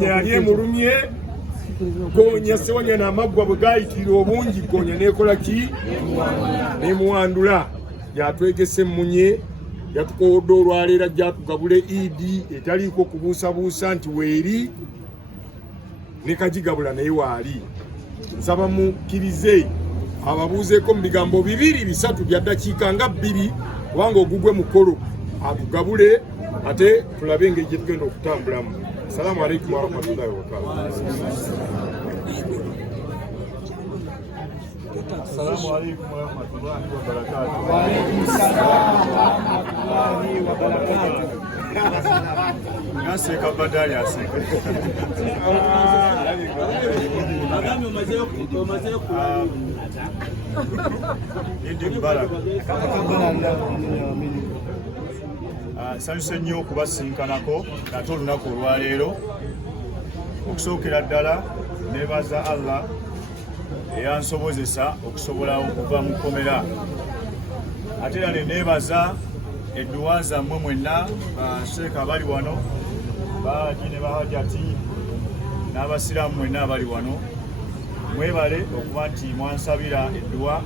Yali emulumye gonya sewonya n'amaggwa bwe gaayitira obungi gonya n'ekola ki n'emuwandula yatwegese munye yatukowodde olwaleero ajja tugabule idi etaliiko kubuusabuusa nti weeri ne kagigabula naye waali nsaba mukkirize ababuuzeeko mu bigambo bibiri bisatu bya ddakiika nga bbiri kubanga ogugwe mukolo atugabule ate tulabe engeri gye tugenda okutambulamu. Assalamu alaikum warahmatullahi wabarakatuh. Assalamu alaikum warahmatullahi wabarakatuh. Wa alaikum assalam warahmatullahi wabarakatuh. Naseka badali aseka. Madame umaze kula. Ndi baraka. Nsanyuse nnyo okubasinkanako ate olunaku olwaleero. Okusookera ddala neebaza Allah eyansobozesa okusobola okuva mu kkomera. Ate era ne neebaza edduwa zammwe mwenna Sheikh abali wano Baaji ne Bahajati n'abasiraamu mwenna abali wano. Mwebale okuba nti mwansabira edduwa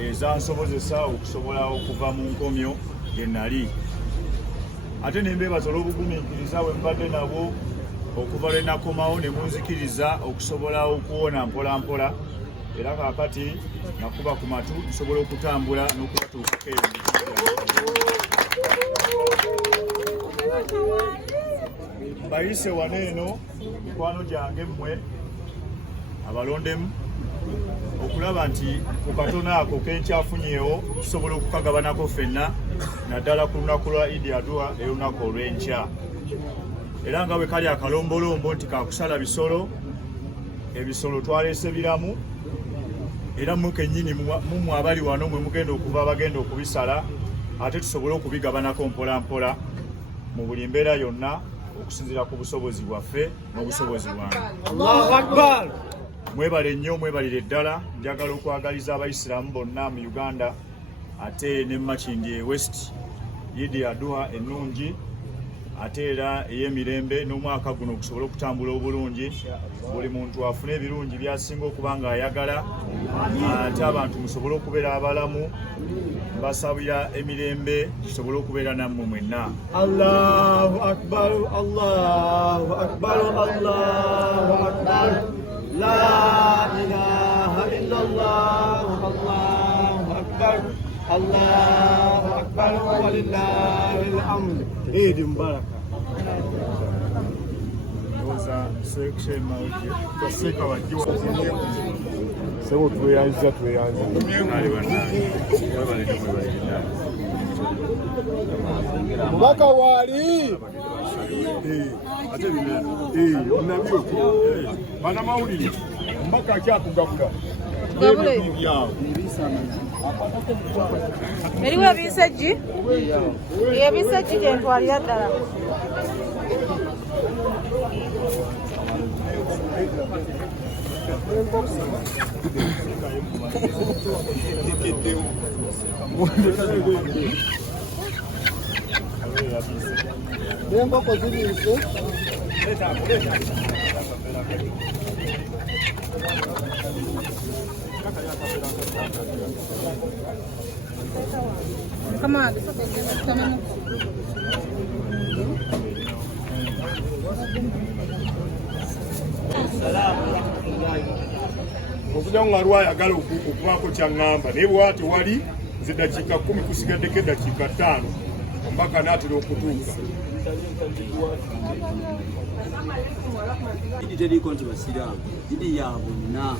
ezansobozesa okusobola okuva mu nkomyo gye nali. Ate ne mbeebaza olw'obugumiikiriza bwe mbadde nabwo okuva lwe nakomawo ne munzikiriza okusobola okuwona mpola mpola, era kaakati nakuba ku matu tusobola okutambula n'okubatuukako eyo. Bayise wano eno mikwano gyange mmwe abalondemu okulaba nti ku katono ako kenkyafunyeewo tusobola okukagabanako ffenna naddala ku lunaku lwa Idi Adua ey'olunaku olw'enkya. Era nga bwe kali akalombolombo nti kakusala bisolo, ebisolo twaleese biramu, era mmwe kennyini mumwe abali wano mwe mugenda okuva abagenda okubisala ate tusobole okubigabanako mpola mpola mu buli mbeera yonna okusinziira ku busobozi bwaffe n'obusobozi bwange. Allahu Akbar! Mwebale nnyo, mwebalire ddala. Njagala okwagaliza abayisiraamu bonna mu Uganda ate ne Makindye West Idi Adua ennungi ate era ey'emirembe n'omwaka guno okusobola okutambula obulungi, buli muntu afune ebirungi byasinga okuba nga ayagala, ate abantu musobole okubeera abalamu. Mbasabira emirembe tusobole okubeera nammwe mwenna. Allahu Akbar, Allahu Akbar, Allahu Akbar. La ilaha illallah, Allahu Akbar, Allahu Akbar, walillahil hamd. Eid Mubarak. Oza section mauji, kaseka wajiwa. Sebo tuyanza. Mubaka wali. Ate bino. Nabyo. Bana mawulire. Mbaka akyakugabula. Gabule. Eriwa bisajji? Ye bisajji gye ntwalira ddala. Enkoko ziriise. Come on. Okugira nga lwayagala okubaako kyaŋŋamba naye bw'ati wali nze ddakiika 10 kusigaddeko eddakiika 5 omubaka n'atera okutuuka. Idi teriiko nti basiraamu, Idi ya bonna.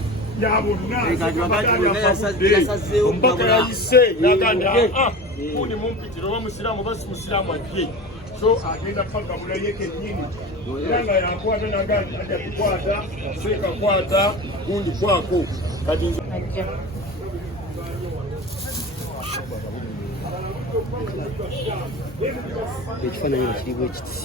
Omubaka yayise n'agamba gundi mumpitire oba musiraamu oba si musiraamu ajje, so agenda kukagabula ye kennyini. Era nga yakwata n'agamba ajja tukwata, seeka kwata, gundi kwako. Ekifaananyi kiri bwe kiti.